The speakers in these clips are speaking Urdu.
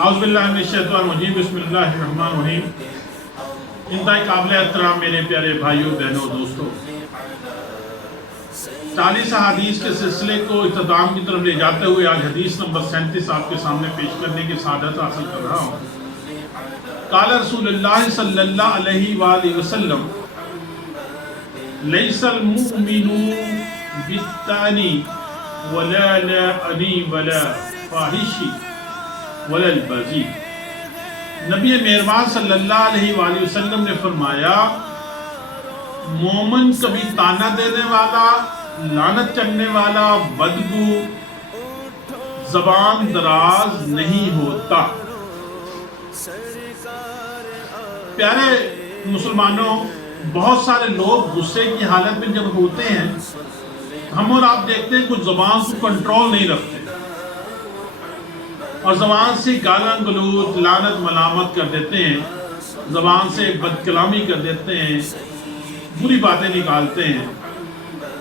اعوذ باللہ من الشیطان الرجیم، بسم اللہ الرحمن الرحیم۔ انتہائی قابل احترام میرے پیارے بھائیوں، بہنوں، دوستوں، 40 احادیث کے سلسلے کو اختتام کی طرف لے جاتے ہوئے آج حدیث نمبر 37 آپ کے سامنے پیش کرنے کی سعادت حاصل کر رہا ہوں۔ قال رسول اللہ صلی اللہ علیہ وآلہ وسلم: لیس المؤمن بالتانی ولا لعنی ولا فاحش ولا البذی۔ نبی مہربان صلی اللہ علیہ وآلہ وسلم نے فرمایا، مومن کبھی تانا دینے والا، لعنت کرنے والا، بدگو، زبان دراز نہیں ہوتا۔ پیارے مسلمانوں، بہت سارے لوگ غصے کی حالت میں جب ہوتے ہیں، ہم اور آپ دیکھتے ہیں کچھ زبان کو کنٹرول نہیں رکھتے اور زبان سے گالاں گلوچ، لعنت ملامت کر دیتے ہیں، زبان سے بد کلامی کر دیتے ہیں، بری باتیں نکالتے ہیں،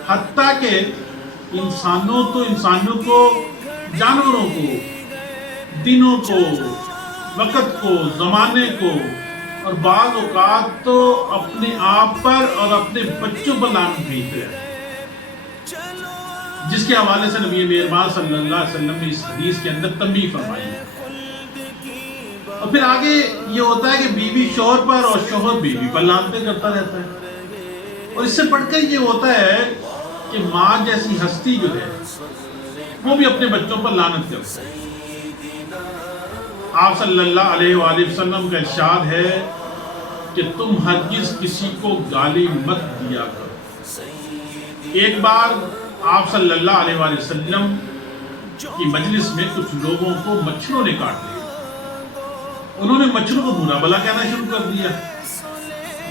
حتیٰ کہ انسانوں کو، جانوروں کو، دنوں کو، وقت کو، زمانے کو، اور بعض اوقات تو اپنے آپ پر اور اپنے بچوں پر لعنت بھیجتے ہیں، جس کے حوالے سے نبی مہربان صلی اللہ علیہ وسلم نے اس حدیث کے اندر تنبیہ فرمائی ہے۔ اور پھر آگے یہ ہوتا ہے کہ بیوی شوہر پر اور شوہر بیوی پر لعنتیں کرتا رہتا ہے، اور اس سے بڑھ کر یہ ہوتا ہے کہ ماں جیسی ہستی جو ہے وہ بھی اپنے بچوں پر لعنت کرتا ہے۔ آپ صلی اللہ علیہ وآلہ وسلم کا ارشاد ہے کہ تم ہرگز کسی کو گالی مت دیا کرو۔ ایک بار آپ صلی اللہ علیہ وآلہ وسلم کی مجلس میں کچھ لوگوں کو مچھروں نے کاٹ لیا۔ انہوں نے مچھروں کو برا بھلا کہنا شروع کر دیا۔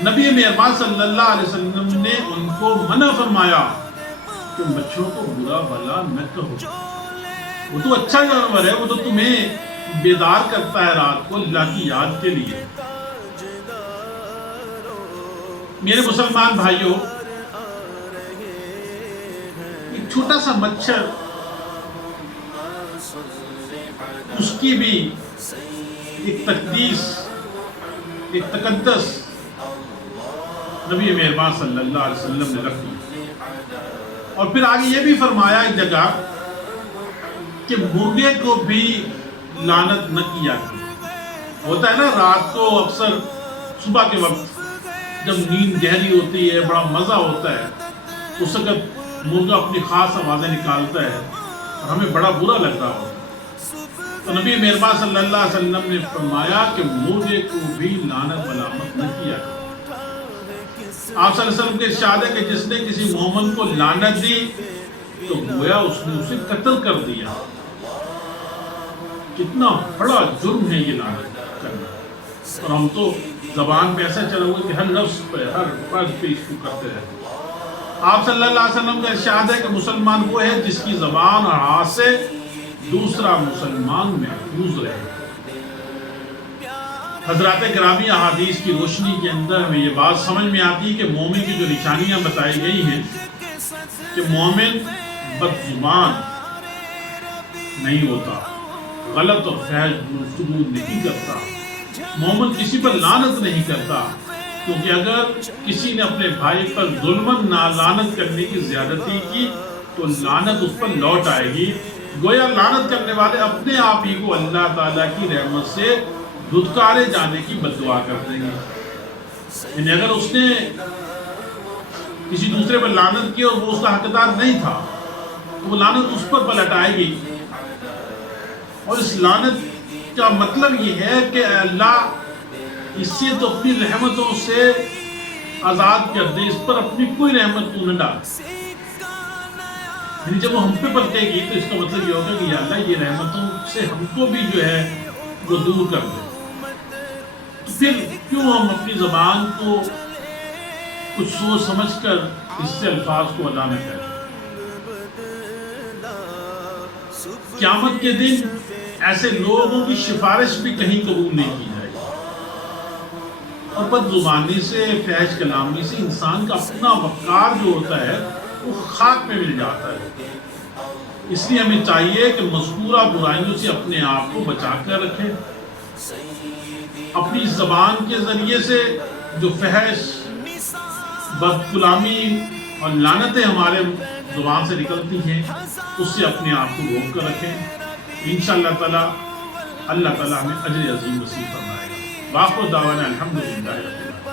نبی مہربان صلی اللہ علیہ وسلم نے ان کو منع فرمایا کہ مچھروں کو برا بھلا نہ کہو، وہ تو اچھا جانور ہے، وہ تو تمہیں بیدار کرتا ہے رات کو اللہ کی یاد کے لیے۔ میرے مسلمان بھائیوں، ایک چھوٹا سا مچھر، اس کی بھی ایک تقدیس، ایک تقدس نبی مہربان صلی اللہ علیہ وسلم نے رکھی۔ اور پھر آگے یہ بھی فرمایا ایک جگہ کہ مرغے کو بھی لعنت نہ کیا کرو۔ ہوتا ہے نا، رات کو اکثر صبح کے وقت جب نیند گہری ہوتی ہے، بڑا مزہ ہوتا ہے، اس وقت مرغا اپنی خاص آوازیں نکالتا ہے اور ہمیں بڑا برا لگ رہا ہوتا ہے۔ تو نبی مہربان صلی اللہ علیہ وسلم نے فرمایا کہ مرغے کو بھی لعنت ملامت نہ کیا کرو۔ آپ صلی اللہ علیہ وسلم کے ارشاد ہے کہ جس نے کسی مومن کو لعنت دی تو گویا اس نے اسے قتل کر دیا۔ کتنا بڑا جرم ہے یہ لعنت کرنا، اور ہم تو زبان پہ ایسا چلا ہوا کہ ہر لفظ پہ، ہر فرد پہ اس کو کرتے رہتے ہیں۔ آپ صلی اللہ علیہ وسلم کا ارشاد ہے کہ مسلمان وہ ہے جس کی زبان اور ہاتھ سے دوسرا مسلمان محفوظ رہے۔ حضرات گرامی، احادیث کی روشنی کے اندر ہمیں یہ بات سمجھ میں آتی ہے کہ مومن کی جو نشانیاں بتائی گئی ہیں کہ مومن بد زبان نہیں ہوتا، غلط اور فحش گفتگو نہیں کرتا، مومن کسی پر لعنت نہیں کرتا، کیونکہ اگر کسی نے اپنے بھائی پر ظلماً لعنت کرنے کی زیادتی کی تو لعنت اس پر لوٹ آئے گی۔ گویا لعنت کرنے والے اپنے آپ ہی کو اللہ تعالیٰ کی رحمت سے دھتکارے جانے کی بد دعا کر دیں گے۔ یعنی اگر اس نے کسی دوسرے پر لعنت کی اور وہ اس کا حقدار نہیں تھا تو وہ لعنت اس پر پلٹ آئے گی، اور اس لعنت کا مطلب یہ ہے کہ اللہ اس سے تو اپنی رحمتوں سے آزاد کر دے، اس پر اپنی کوئی رحمت تو نہ ڈال۔ یعنی جب وہ ہم پہ پلٹے گی تو اس کا مطلب یہ ہوگا کہ یا اللہ یہ رحمتوں سے ہم کو بھی جو ہے وہ دور کر دے۔ تو پھر کیوں ہم اپنی زبان کو کچھ سوچ سمجھ کر اس سے الفاظ کو ادا نہ کریں؟ قیامت کے دن ایسے لوگوں کی سفارش بھی کہیں قبول نہیں کی جائے گی، اور بد زبانی سے، فحش کلامی سے انسان کا اپنا وقار جو ہوتا ہے وہ خاک میں مل جاتا ہے۔ اس لیے ہمیں چاہیے کہ مذکورہ برائیوں سے اپنے آپ کو بچا کر رکھیں، اپنی زبان کے ذریعے سے جو فحش، بد کلامی اور لعنتیں ہمارے زبان سے نکلتی ہیں اس سے اپنے آپ کو روک کر رکھیں، انشاءاللہ تعالی اللہ تعالیٰ ہمیں اجر عظیم نصیب فرمائے گا۔ باقی دعوانا الحمدللہ رب العالمین۔